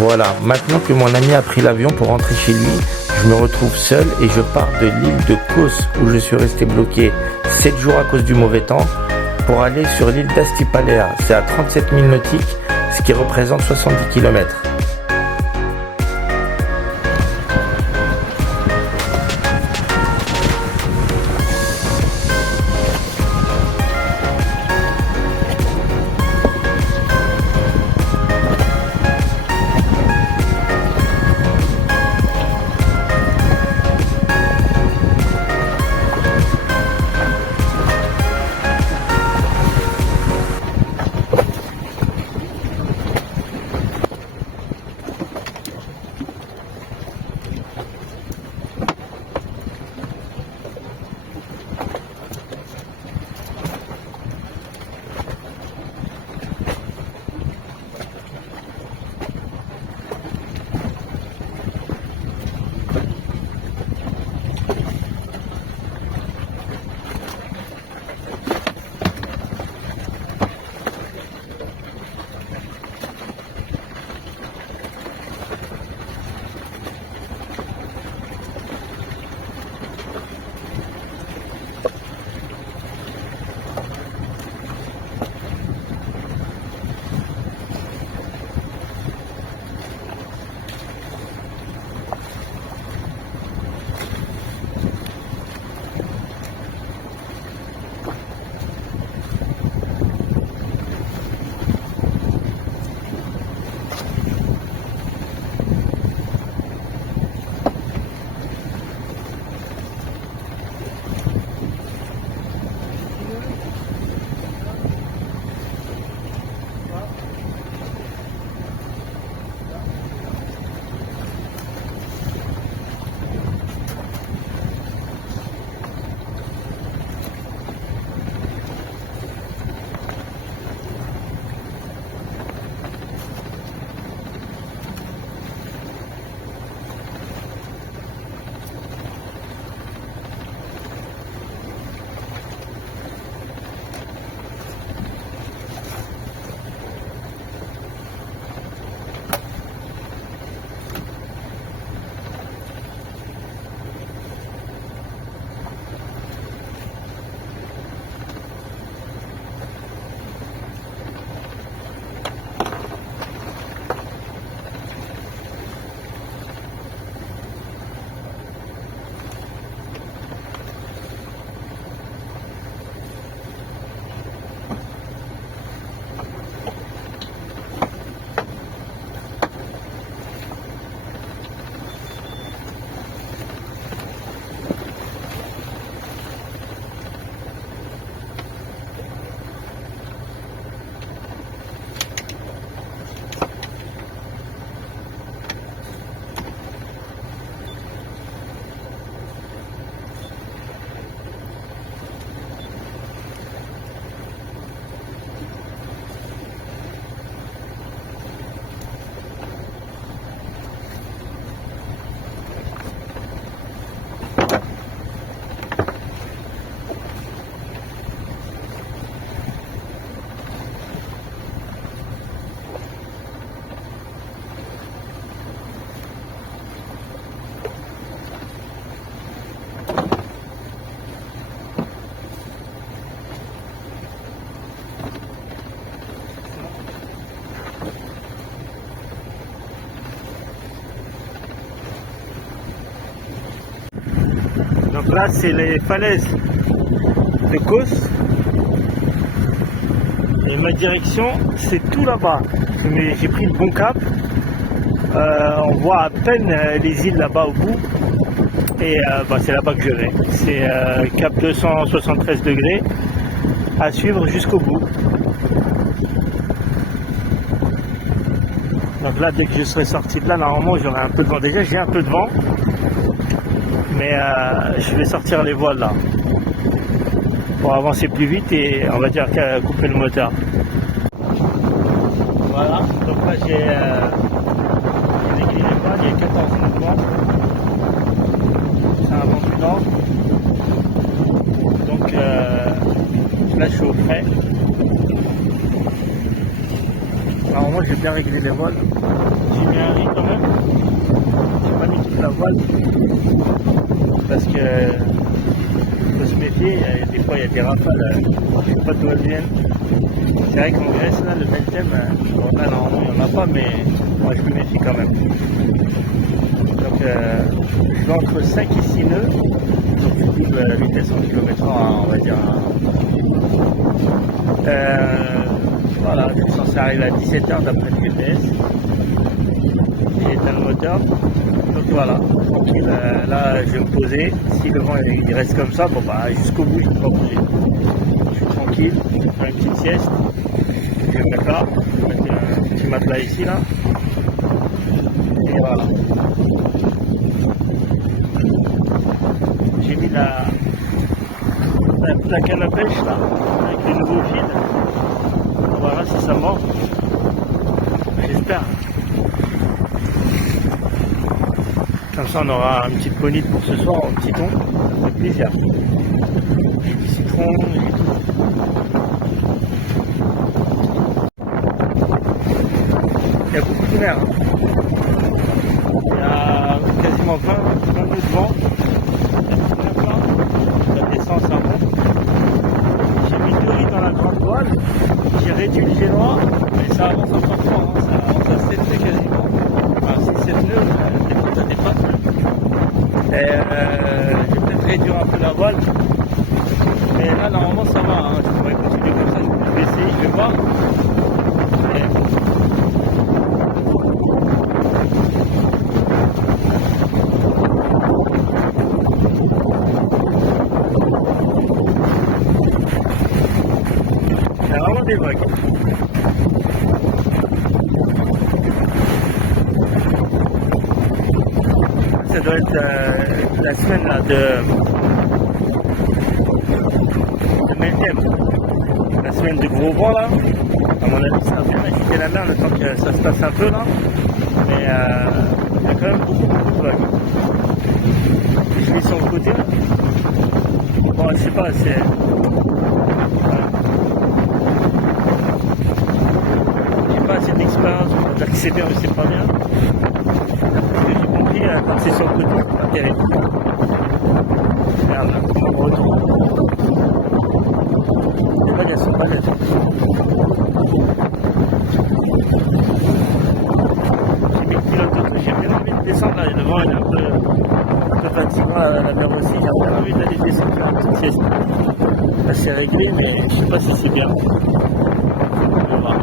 Voilà, maintenant que mon ami a pris l'avion pour rentrer chez lui, je me retrouve seul et je pars de l'île de Kos où je suis resté bloqué 7 jours à cause du mauvais temps pour aller sur l'île d'Astipalea. C'est à 37 000 nautiques, ce qui représente 70 km. Donc là, c'est les falaises de Kos. Et ma direction, c'est tout là-bas. Mais j'ai pris le bon cap. On voit à peine les îles là-bas au bout. Et c'est là-bas que je vais. C'est cap 273 degrés à suivre jusqu'au bout. Donc là, dès que je serai sorti de là, normalement, j'aurai un peu de vent. Déjà, j'ai un peu de vent. Mais je vais sortir les voiles là pour avancer plus vite et on va dire couper le moteur. Voilà, donc là j'ai réglé les voiles, il y a 14 mouvements. C'est un vent du nord. Donc là je suis au frais. Alors moi j'ai bien réglé les voiles. J'ai mis un riz quand même. J'ai pas mis toute la voile. Parce que faut se méfier, des fois il y a des rafales, je sais pas d'où elles viennent. C'est vrai qu'en Grèce là, le Meltem, bon, là normalement il n'y en a pas, mais moi je me méfie quand même. Donc je vais entre 5 et 6 nœuds, donc je double la vitesse en km/h, on va dire. Voilà, je suis censé arriver à 17h d'après le GPS. J'ai éteint le moteur. Donc voilà, tranquille, là je vais me poser. Si le vent il reste comme ça, bon bah jusqu'au bout je ne peux pas bouger. Je suis tranquille, je vais faire une petite sieste. Je vais me mettre là, je vais mettre un petit matelas ici là. Et voilà. J'ai mis la canne à pêche là, avec les nouveaux fils. On verra si ça mord. J'espère. Comme ça on aura une petite bonite pour ce soir au petit thon. Ça fait plaisir. J'ai du citron, j'ai tout. Il y a beaucoup de mer. Il y a quasiment 20 nœuds de vent. Ça descend, ça monte. J'ai mis 2 riz dans la grande voile. J'ai réduit le génois. Mais ça avance encore fort. Hein. Ça avance à 7 nœuds quasiment. Enfin 6-7 nœuds. Des fois ça dépasse. Je vais peut-être réduire un peu la voile. Mais là normalement ça va. Hein. Je pourrais continuer comme ça. Je peux baisser. Je vais voir. Il y a vraiment des vagues. Ça doit être la semaine là, de Meltem. La semaine de gros vent là. À mon avis, ça va bien agiter la mer le temps que ça se passe un peu là. Mais il y a quand même beaucoup de vagues. Je mets sur le côté là. Bon, je sais pas, c'est. J'ai pas assez d'expérience pour dire que c'est bien ou c'est pas bien. J'ai compris, quand c'est sur le côté, c'est pas terrible. Regarde là, on retourne. Les vagues elles sont pas nettes. J'ai mis le pilote, j'ai bien envie de descendre là, le vent il est un peu fatigant la mer aussi, j'ai bien envie d'aller descendre faire une petite sieste. Là c'est réglé, mais je sais pas si c'est bien. On verra.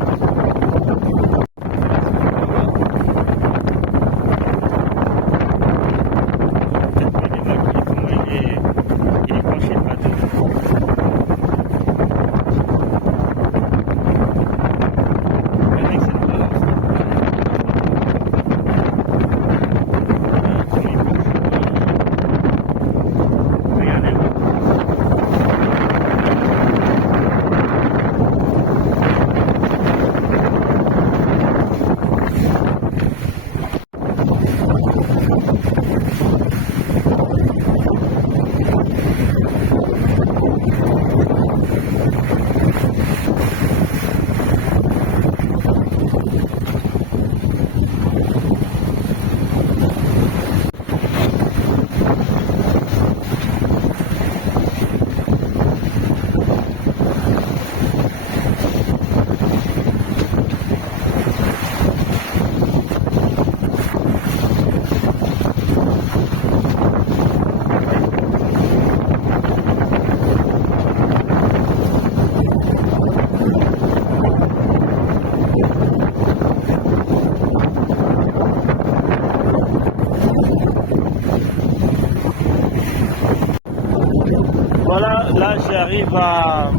Voilà, là j'arrive à,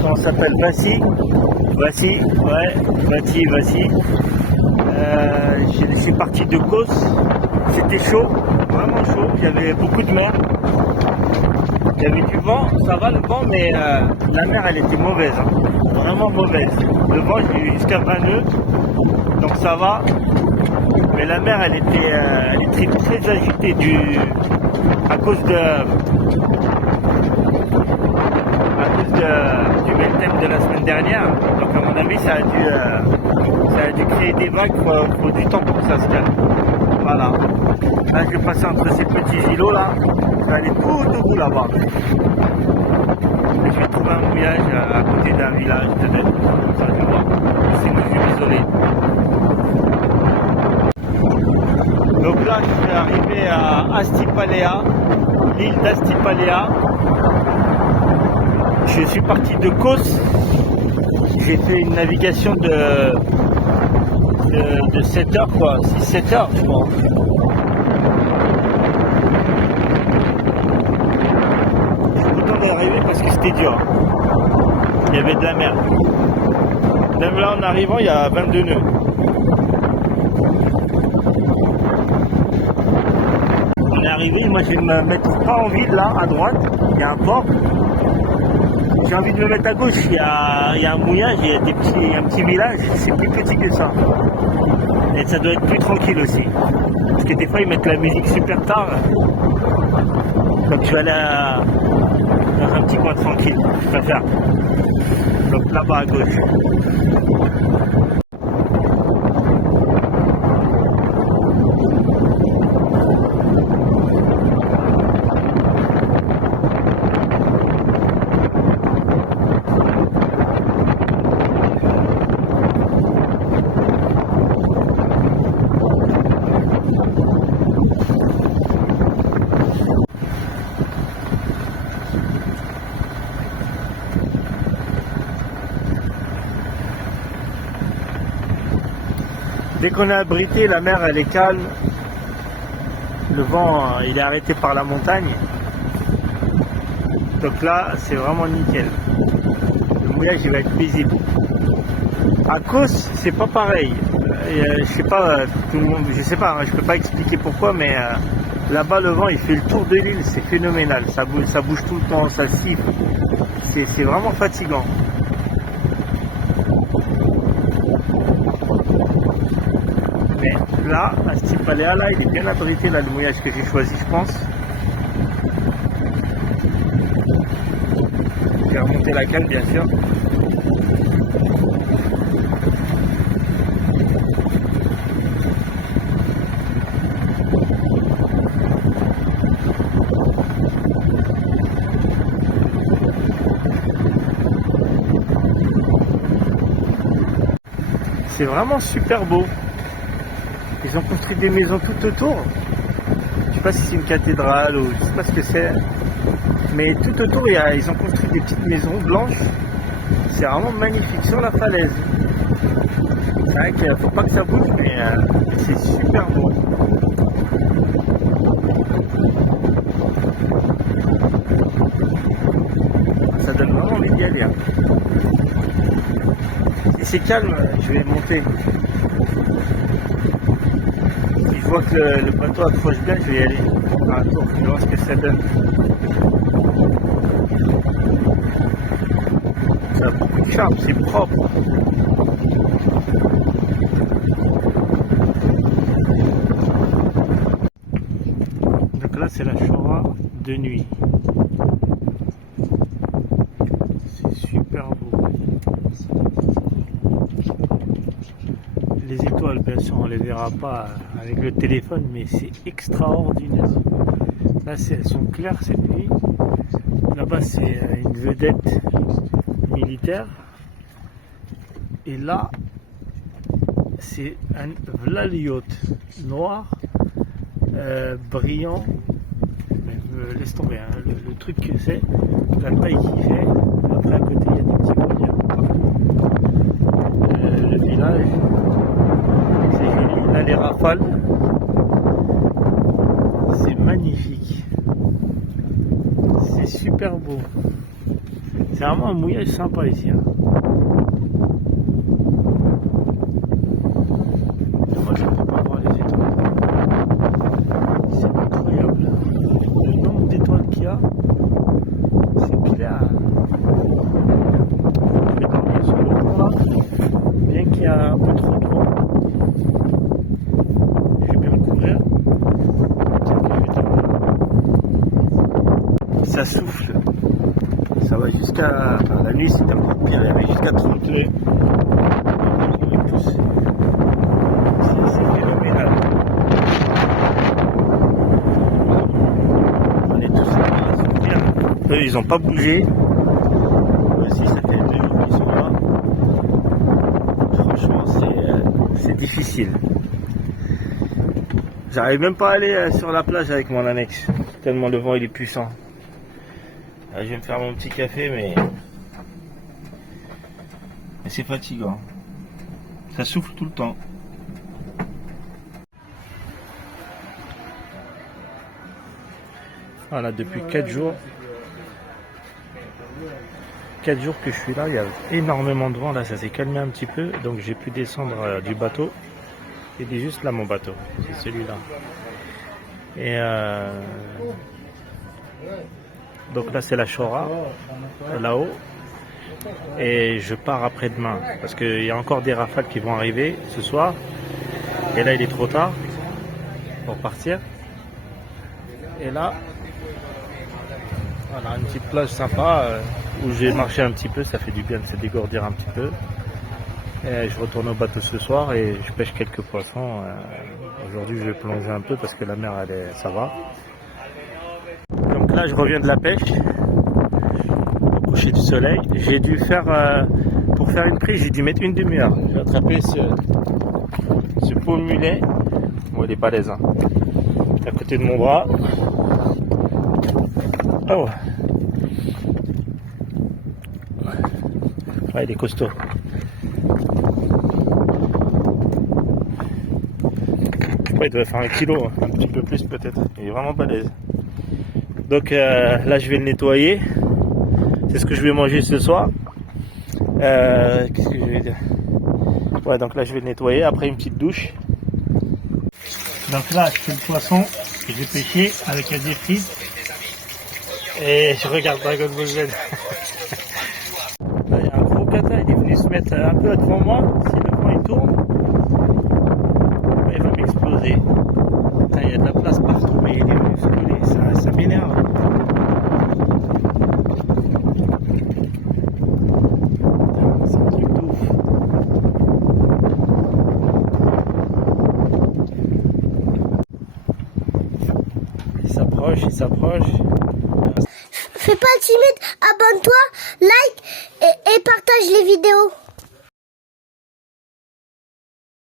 comment ça s'appelle, Vassy, ouais, Vassy. Je suis parti de Kos, c'était chaud, vraiment chaud, il y avait beaucoup de mer, il y avait du vent, ça va le vent, mais la mer elle était mauvaise, hein, vraiment mauvaise. Le vent j'ai eu jusqu'à 20 nœuds, donc ça va, mais la mer elle était très agitée à cause du Meltem de la semaine dernière, donc à mon mon avis, ça a dû créer des vagues, faut du temps pour que ça se calme. Voilà. Là, je vais passer entre ces petits îlots là. Je vais aller tout au bout là-bas. Je vais trouver un mouillage à côté d'un village peut-être. Ça, je vais voir. Sinon, je vais m'isoler. Donc là, je suis arrivé à Astipalea, l'île d'Astipalea. Je suis parti de Kos. J'ai fait une navigation de 7 heures, quoi. 6-7 heures, je crois. Je suis content d'arriver parce que c'était dur. Il y avait de la mer. Même là, en arrivant, il y a 22 nœuds. On est arrivé, moi je vais me mettre pas en ville, là, à droite. Il y a un port. J'ai envie de me mettre à gauche, il y a un mouillage, il y a un petit village, c'est plus petit que ça. Et ça doit être plus tranquille aussi. Parce que des fois ils mettent la musique super tard. Donc je vais aller dans un petit coin tranquille, je préfère. Donc là-bas à gauche. Dès qu'on est abrité, la mer elle est calme, le vent il est arrêté par la montagne, donc là c'est vraiment nickel, le mouillage il va être paisible. À Kos c'est pas pareil, je sais pas, tout le monde, je sais pas, hein, je peux pas expliquer pourquoi, mais là-bas le vent il fait le tour de l'île, c'est phénoménal, ça bouge tout le temps, ça siffle, c'est vraiment fatigant. Là, à Astipalea, là, il est bien abrité, là, le mouillage que j'ai choisi, je pense. Je vais remonter la cale, bien sûr. C'est vraiment super beau. Ils ont construit des maisons tout autour. Je sais pas si c'est une cathédrale ou je sais pas ce que c'est. Mais tout autour, ils ont construit des petites maisons blanches. C'est vraiment magnifique sur la falaise. C'est vrai qu'il faut pas que ça bouge, mais c'est super beau. Ça donne vraiment envie d'y aller. Si c'est calme, je vais monter. Je vois que le bateau approche bien, je vais y aller. À un tour, je vais voir ce que ça donne. Ça a beaucoup de charme, c'est propre. Donc là, c'est la Chora de nuit. C'est super beau. Les étoiles, bien sûr, on les verra pas avec le téléphone, mais c'est extraordinaire. Là, elles sont claires cette nuit. Là-bas, c'est une vedette militaire. Et là, c'est un vlaliot noir, brillant. Mais, laisse tomber, hein, le truc que c'est, la paille qui fait. Après, à côté, il y a des petits voiliers partout. Le village. C'est joli, là les rafales, c'est magnifique, c'est super beau, c'est vraiment un mouillage sympa ici. Hein. Moi je ne peux pas voir les étoiles, c'est incroyable, le nombre d'étoiles qu'il y a, c'est clair. Je vais dormir sur le pont là, bien qu'il y a un peu trop de vent. Ça ça va jusqu'à... Enfin, la nuit c'était encore pire, il y avait jusqu'à 30 degrés. C'est phénoménal. On est tous là, ils sont bien. Eux ils n'ont pas bougé. Eux aussi ça fait 2 jours qu'ils sont là. Franchement c'est difficile. J'arrive même pas à aller sur la plage avec mon annexe, tellement le vent il est puissant. Là, je vais me faire mon petit café, mais c'est fatigant. Ça souffle tout le temps. Voilà, depuis 4 jours. 4 jours que je suis là, il y a énormément de vent. Là, ça s'est calmé un petit peu, donc j'ai pu descendre du bateau. Il est juste là mon bateau, c'est celui-là. Et donc là c'est la Chora, là-haut. Et je pars après-demain, parce qu'il y a encore des rafales qui vont arriver ce soir. Et là il est trop tard pour partir. Et là, voilà une petite plage sympa où j'ai marché un petit peu, ça fait du bien de se dégourdir un petit peu. Et je retourne au bateau ce soir et je pêche quelques poissons. Aujourd'hui je vais plonger un peu parce que la mer ça va. Donc là je reviens de la pêche au coucher du soleil. J'ai dû faire pour faire une prise, j'ai dû mettre une demi-heure. J'ai attrapé ce pauvre mulet. Bon il est pas l'aise hein. À côté de mon bras. Oh ouais il est costaud. Il doit faire 1 kilo, un petit peu plus peut-être. Il est vraiment balèze. Donc là je vais le nettoyer. C'est ce que je vais manger ce soir. Qu'est-ce que je vais dire? Ouais, donc là je vais le nettoyer après une petite douche. Donc là je fais le poisson que j'ai pêché avec la frites. Et je regarde Dragon Ball Z. Là il y a un gros cata, il est venu se mettre un peu devant moi. Si le vent il tourne, il va m'exploser. Il y a de la place partout, mais il est venu se coller. Ça m'énerve. C'est un truc de ouf. Il s'approche. Fais pas timide, abonne-toi, like et partage les vidéos.